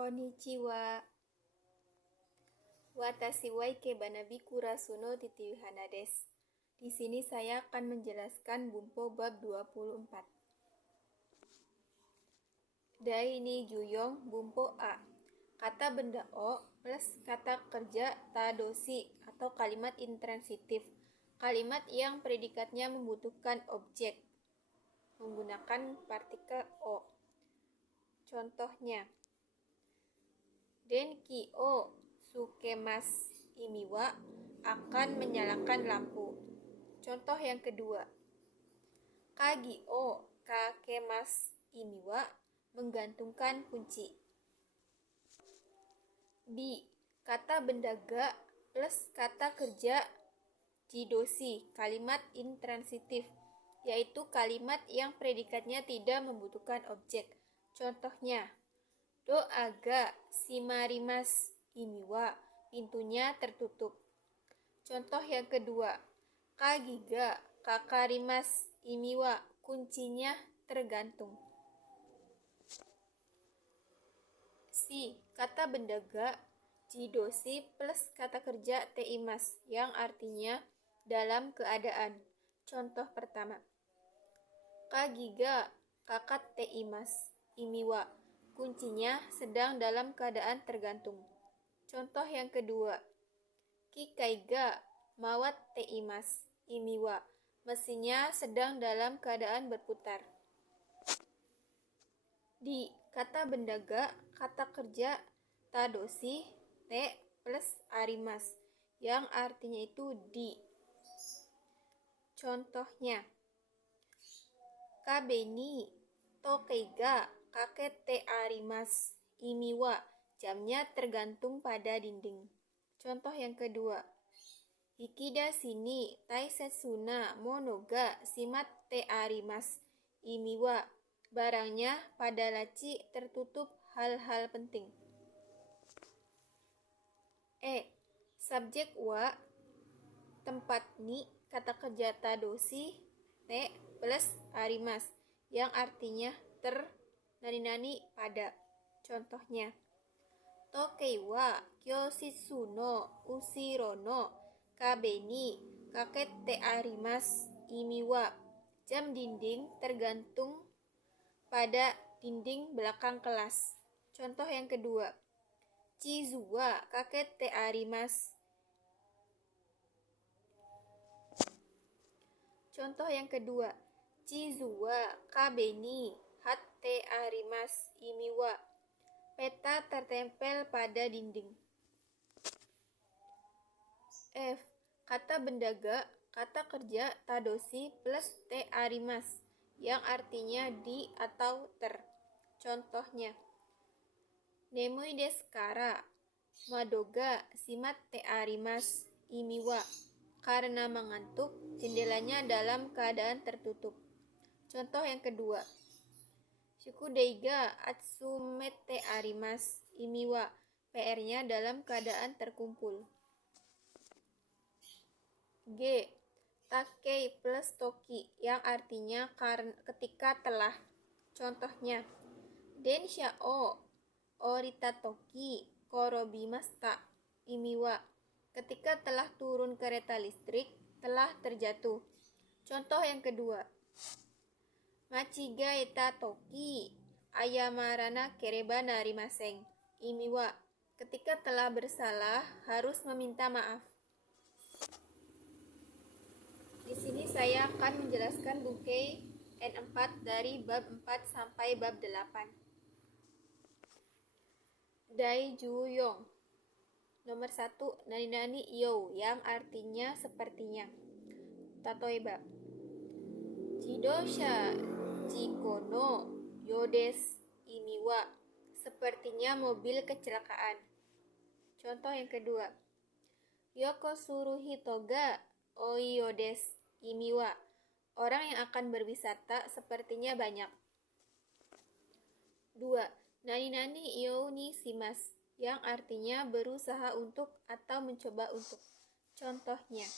Konnichiwa. Watashi wa ikebanabiku rasuno titi hana desu. Di sini saya akan menjelaskan Bumpo bab 24. Dai ni juyong Bumpo A. Kata benda O plus kata kerja tadoshi atau kalimat intransitif. Kalimat yang predikatnya membutuhkan objek menggunakan partikel O. Contohnya, Denki o sukemasu imiwa akan menyalakan lampu. Contoh yang kedua, Kagi o kakemasu imiwa menggantungkan kunci. B. Kata benda ga plus kata kerja jidoshi, kalimat intransitif, yaitu kalimat yang predikatnya tidak membutuhkan objek. Contohnya, Doa ga shimarimasu imiwa pintunya tertutup. Contoh yang kedua, Kagi ga kakarimasu imiwa kuncinya tergantung. C. Kata benda ga jidoshi plus kata kerja teimasu yang artinya dalam keadaan. Contoh pertama, Kagi ga kakat teimasu imiwa kuncinya sedang dalam keadaan tergantung. Contoh yang kedua, Kikai ga mawat teimasu imiwa mesinnya sedang dalam keadaan berputar. D. Kata benda ga kata kerja tadoshi te plus arimasu yang artinya itu di. Contohnya, Kabe ni tokei ga kakete arimasu imiwa jamnya tergantung pada dinding. Contoh yang kedua, Hikidashi ni taisetsu na mono ga shimatte arimasu imiwa barangnya pada laci tertutup hal-hal penting. E. Subjek wa tempat ni kata kerja tadoshi te plus arimasu yang artinya nani pada. Contohnya, Tokei wa kyoshitsu no ushiro no kabe ni kakete arimasu imiwa jam dinding tergantung pada dinding belakang kelas. Contoh yang kedua, Chizu wa kakete arimasu. Contoh yang kedua, Chizu wa kabe ni hatte arimasu imiwa peta tertempel pada dinding. F. Kata benda ga kata kerja tadoshi plus te arimasu yang artinya di atau ter. Contohnya, Nemui desu kara mado ga shimatte arimasu imiwa karena mengantuk jendelanya dalam keadaan tertutup. Contoh yang kedua, Shukudei ga atsumete arimasu imiwa PR-nya dalam keadaan terkumpul. G. Takei plus toki yang artinya ketika telah. Contohnya, Densha o orita toki korobimashita imiwa ketika telah turun kereta listrik telah terjatuh. Contoh yang kedua, Machigaeta toki ayamarana kereba narimasen imiwa ketika telah bersalah harus meminta maaf. Di sini saya akan menjelaskan buku N4 dari bab 4 sampai bab 8. Dai juyong. Nomor 1, nani yo yang artinya sepertinya. Tatoeba, Jidosha jiko no yo desu imiwa sepertinya mobil kecelakaan. Contoh yang kedua, Yoko suru hito ga oi yo desu imiwa orang yang akan berwisata sepertinya banyak. 2. Nani iyo ni shimasu yang artinya berusaha untuk atau mencoba untuk. Contohnya,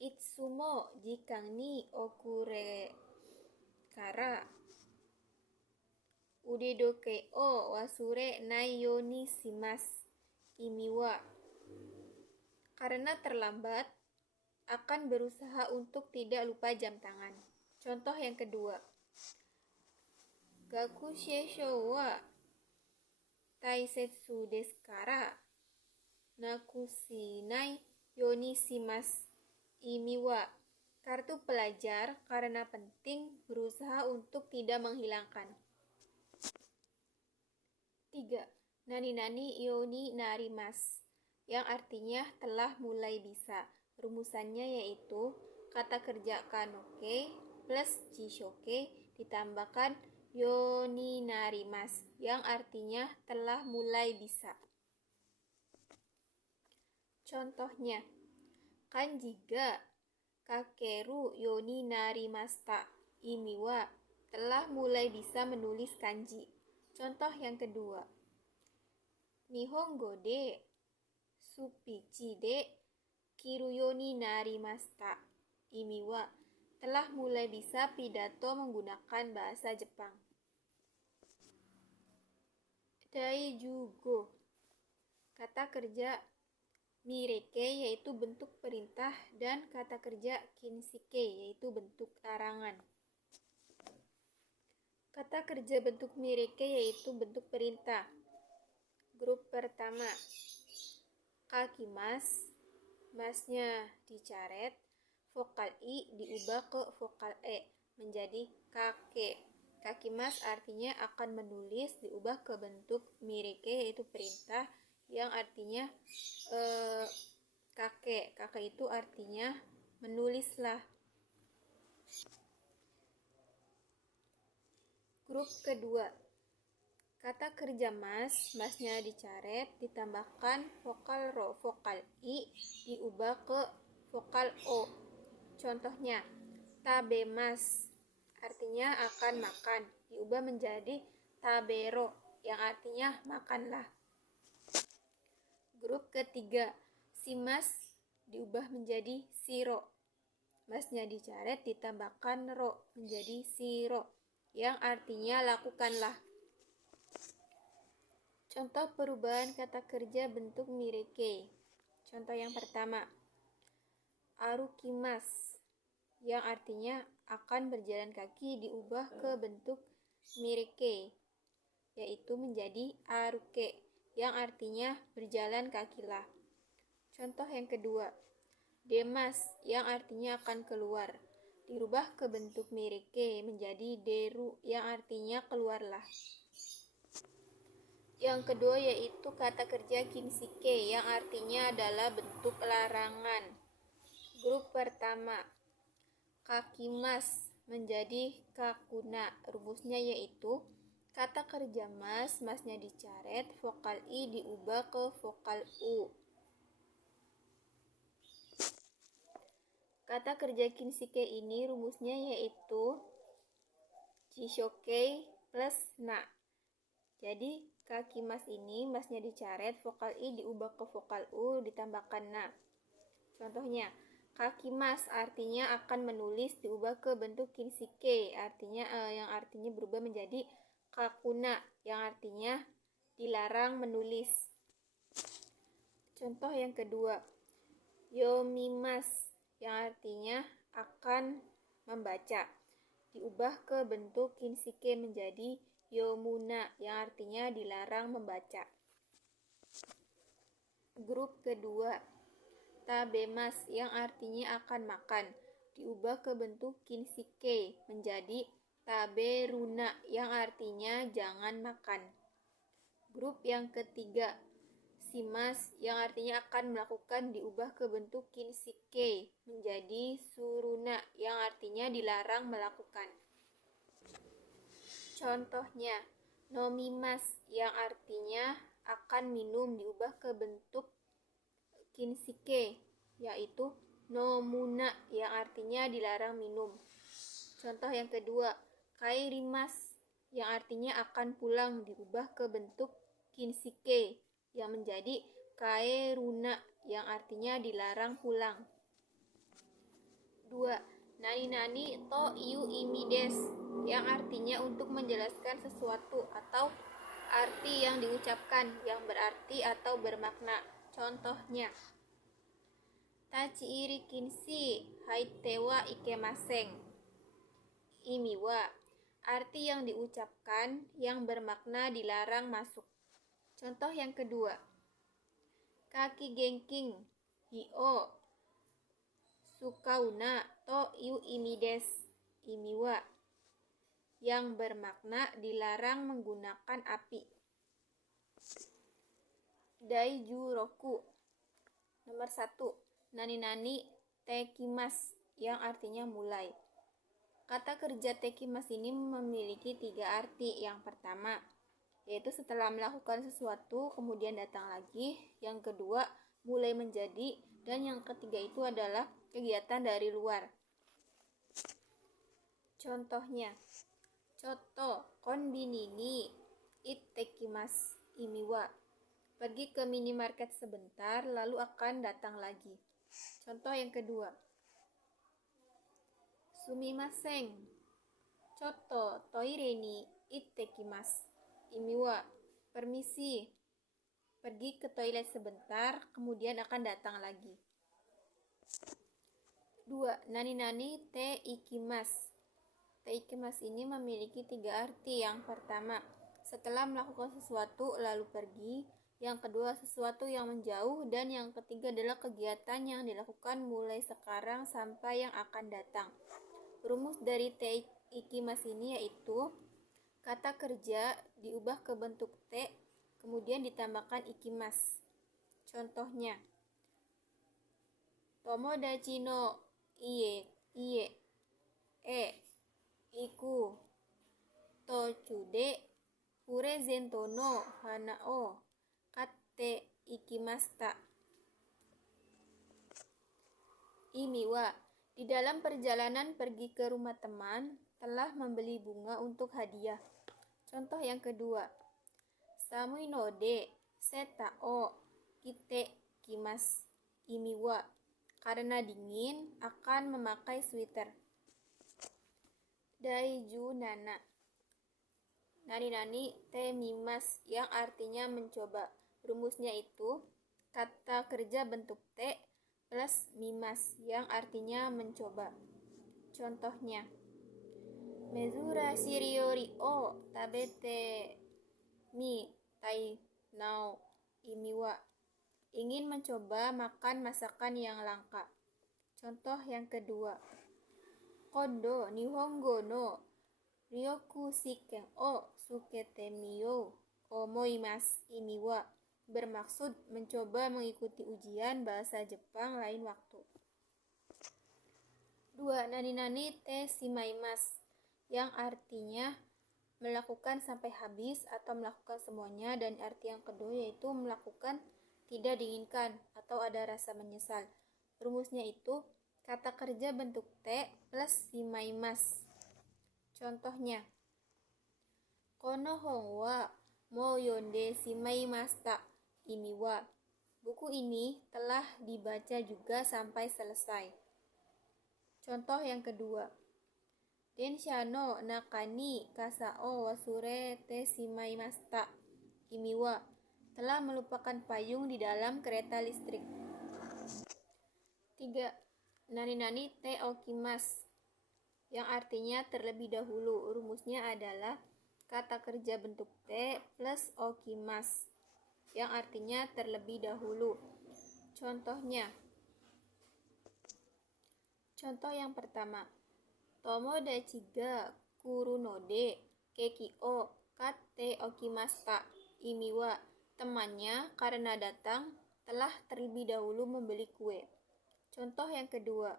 Itsumo jikan ni okure kara Udedoke o wasure nai yoni shimasu. Imi wa. Karena terlambat, akan berusaha untuk tidak lupa jam tangan. Contoh yang kedua. Gaku sheisho wa taisetsu desu kara nakushinai yoni shimasu. Imi wa. Kartu pelajar karena penting, berusaha untuk tidak menghilangkan. 3. Nani-nani yoni narimasu, yang artinya telah mulai bisa. Rumusannya yaitu kata kerja kanoke plus jishoke ditambahkan yoni narimasu, yang artinya telah mulai bisa. Contohnya, kanji ga kakeru yoni narimashita. Imi wa. Telah mulai bisa menulis kanji. Contoh yang kedua. Nihongo de supichi de kiru yoni narimashita. Imi wa. Telah mulai bisa pidato menggunakan bahasa Jepang. Daijugo. Kata kerja mireke yaitu bentuk perintah dan kata kerja kinshike yaitu bentuk larangan. Kata kerja bentuk mireke yaitu bentuk perintah. Grup pertama. Kakimasu, masnya dicaret, vokal i diubah ke vokal e menjadi kake. Kakimasu artinya akan menulis, diubah ke bentuk mireke yaitu perintah yang artinya kake. Kake itu artinya menulislah. Grup kedua. Kata kerja masnya dicaret, ditambahkan vokal ro, vokal i diubah ke vokal o. Contohnya, tabemasu artinya akan makan, diubah menjadi tabero yang artinya makanlah. Grup ketiga. Shimasu diubah menjadi shiro. Masnya dicaret, ditambahkan ro menjadi shiro yang artinya lakukanlah. Contoh perubahan kata kerja bentuk mireke. Contoh yang pertama. Arukimasu yang artinya akan berjalan kaki diubah ke bentuk mireke yaitu menjadi aruke yang artinya berjalan kakilah. Contoh yang kedua. Demasu yang artinya akan keluar dirubah ke bentuk mireke menjadi deru yang artinya keluarlah. Yang kedua yaitu kata kerja kinshike yang artinya adalah bentuk larangan. Grup pertama. Kakimasu menjadi kakuna. Rumusnya yaitu kata kerja masnya dicaret, vokal i diubah ke vokal u. Kata kerja kinshike ini rumusnya yaitu jishoke plus na. Jadi kakimasu ini masnya dicaret, vokal i diubah ke vokal u ditambahkan na. Contohnya, kakimasu artinya akan menulis diubah ke bentuk kinshike artinya yang artinya berubah menjadi kakuna yang artinya dilarang menulis. Contoh yang kedua. Yomimasu yang artinya akan membaca diubah ke bentuk kinshike menjadi yomuna yang artinya dilarang membaca. Grup kedua. Tabemasu yang artinya akan makan diubah ke bentuk kinshike menjadi taberuna yang artinya jangan makan. Grup yang ketiga. Shimasu yang artinya akan melakukan diubah ke bentuk kinshike menjadi suruna yang artinya dilarang melakukan. Contohnya, nomimasu yang artinya akan minum diubah ke bentuk kinshike yaitu nomuna yang artinya dilarang minum. Contoh yang kedua. Kairimasu yang artinya akan pulang diubah ke bentuk kinshike yang menjadi kaeruna yang artinya dilarang pulang. 2. Nani-nani to iu imi desu yang artinya untuk menjelaskan sesuatu atau arti yang diucapkan yang berarti atau bermakna. Contohnya, Tachiiri kinshi haite wa ikemasen. Imi wa, arti yang diucapkan yang bermakna dilarang masuk. Contoh yang kedua, Kaki genking hio sukauna to yu imi desu. Imi wa, yang bermakna dilarang menggunakan api. Daijuroku. Nomor 1. Nani-nani tekimas, yang artinya mulai. Kata kerja tekimas ini memiliki 3 arti. Yang pertama, yaitu setelah melakukan sesuatu kemudian datang lagi. Yang kedua, mulai menjadi. Dan yang ketiga itu adalah kegiatan dari luar. Contohnya, Choto konbini ni ittekimasu. Imi wa, pergi ke minimarket sebentar lalu akan datang lagi. Contoh yang kedua, Sumimasen, Choto toire ni ittekimasu. Imi wa, permisi, pergi ke toilet sebentar kemudian akan datang lagi. 2. Nani-nani te ikimasu. Te ikimasu ini memiliki 3 arti. Yang pertama, setelah melakukan sesuatu lalu pergi. Yang kedua, sesuatu yang menjauh. Dan yang ketiga adalah kegiatan yang dilakukan mulai sekarang sampai yang akan datang. Rumus dari te ikimasu ini yaitu kata kerja diubah ke bentuk te, kemudian ditambahkan ikimasu. Contohnya, Tomodachi no ie iku tochu de purezento no hana o katte ikimashita. Imi wa, di dalam perjalanan pergi ke rumah teman telah membeli bunga untuk hadiah. Contoh yang kedua, Samui no de seta o kite kimasu. Imi wa, karena dingin akan memakai sweater. Daiju nana, nani-nani te mimas, yang artinya mencoba. Rumusnya itu kata kerja bentuk te plus mimas, yang artinya mencoba. Contohnya, Mezura shiriori o tabete mi tai nao. Imi wa, ingin mencoba makan masakan yang langka. Contoh yang kedua, Kondo nihongo no ryoku shiken o sukete miyou omoimasu. Imi wa, bermaksud mencoba mengikuti ujian bahasa Jepang lain waktu. 2. Nani-nani te shimaimasu, yang artinya melakukan sampai habis atau melakukan semuanya. Dan arti yang kedua yaitu melakukan tidak diinginkan atau ada rasa menyesal. Rumusnya itu kata kerja bentuk te plus shimaimasu. Contohnya, Kono hon wa mou yonde shimaimashita. Imi wa, buku ini telah dibaca juga sampai selesai. Contoh yang kedua, Densha no naka ni kasa o wasurete shimaimashita. Imi wa, telah melupakan payung di dalam kereta listrik. 3. Nani-nani te okimasu, yang artinya terlebih dahulu. Rumusnya adalah kata kerja bentuk te plus okimasu, yang artinya terlebih dahulu. Contohnya, contoh yang pertama, Tomodachi ga kuru no de keki o katte okimashita. Imi wa, temannya karena datang telah terlebih dahulu membeli kue. Contoh yang kedua,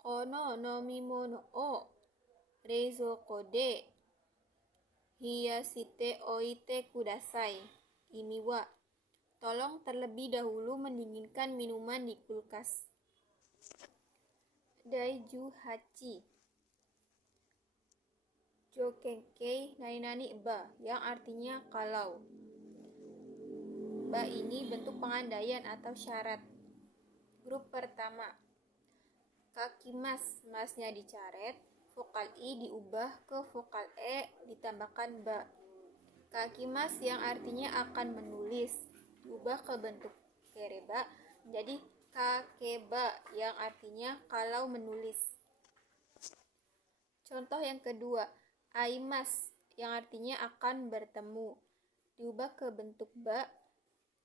Kono nomimono o reizouko de hiyashite oite kudasai. Imi wa, tolong terlebih dahulu mendinginkan minuman di kulkas. Daiju hachi, Jokenkei nani-nani ba, yang artinya kalau. Ba ini bentuk pengandaian atau syarat. Grup pertama, kakimas, masnya dicaret. vokal I diubah ke vokal E ditambahkan ba. Kakimas yang artinya akan menulis diubah ke bentuk kereba menjadi kakeba yang artinya kalau menulis. Contoh yang kedua, aimas yang artinya akan bertemu diubah ke bentuk ba.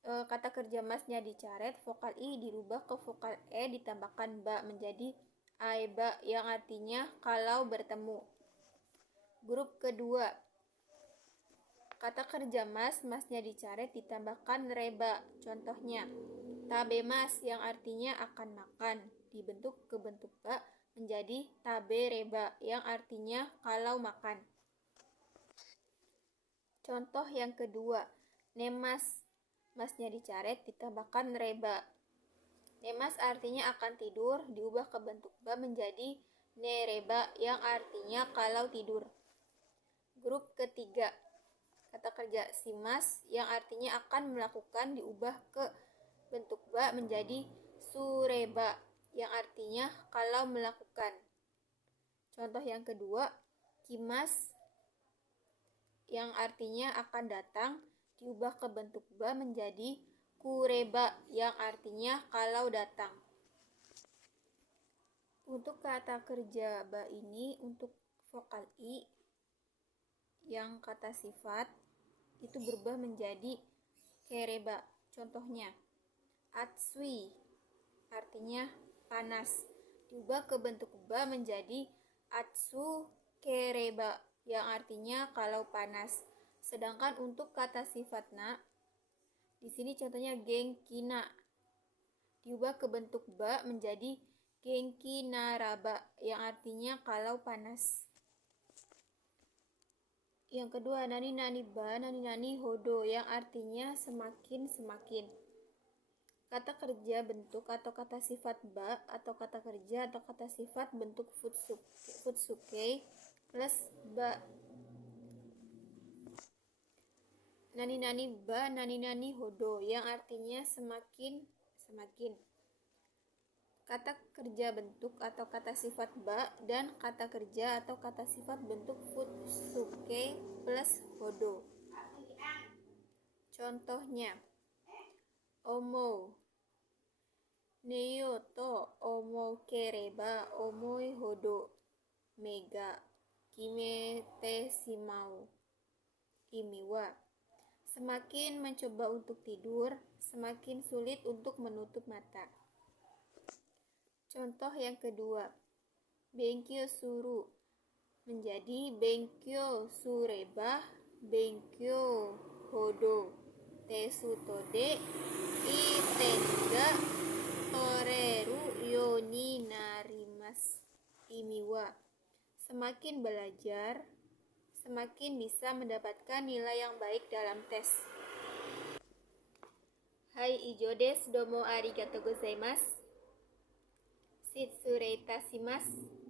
Kata kerja masnya dicaret, vokal I dirubah ke vokal E ditambahkan ba menjadi aiba yang artinya kalau bertemu. Grup kedua, kata kerja masnya dicaret ditambahkan reba. Contohnya, tabemas yang artinya akan makan dibentuk ke bentuk ba menjadi tabe reba yang artinya kalau makan. Contoh yang kedua, nemas masnya dicaret ditambahkan reba. Nemas artinya akan tidur diubah ke bentuk ba menjadi nereba yang artinya kalau tidur. Grup ketiga, kata kerja simas yang artinya akan melakukan diubah ke bentuk ba menjadi sureba yang artinya kalau melakukan. Contoh yang kedua, kimas yang artinya akan datang diubah ke bentuk ba menjadi kureba yang artinya kalau datang. Untuk kata kerja ba ini untuk vokal I yang kata sifat itu berubah menjadi kereba. Contohnya, atsui artinya panas diubah ke bentuk ba menjadi atsu kereba yang artinya kalau panas. Sedangkan untuk kata sifat na, di sini contohnya genkina diubah ke bentuk ba menjadi genki naraba yang artinya kalau panas. Yang kedua, nani nani ba, nani nani hodo yang artinya semakin semakin. Kata kerja bentuk atau kata sifat ba atau kata kerja atau kata sifat bentuk futsuke plus ba. Nani nani ba, nani nani hodo yang artinya semakin semakin. Kata kerja bentuk atau kata sifat ba dan kata kerja atau kata sifat bentuk futsuke plus hodo. Contohnya, omo neyo to omo kereba omoi hodo mega kimete shimau imiwa. Semakin mencoba untuk tidur, semakin sulit untuk menutup mata. Contoh yang kedua, benkyo suru menjadi benkyo sureba benkyo hodo tesu tode itenga toreru yoni narimas imiwa. Semakin belajar, semakin bisa mendapatkan nilai yang baik dalam tes. Hai ijo desu, domo arigatou gozaimasu. Shitsurei itasimasu.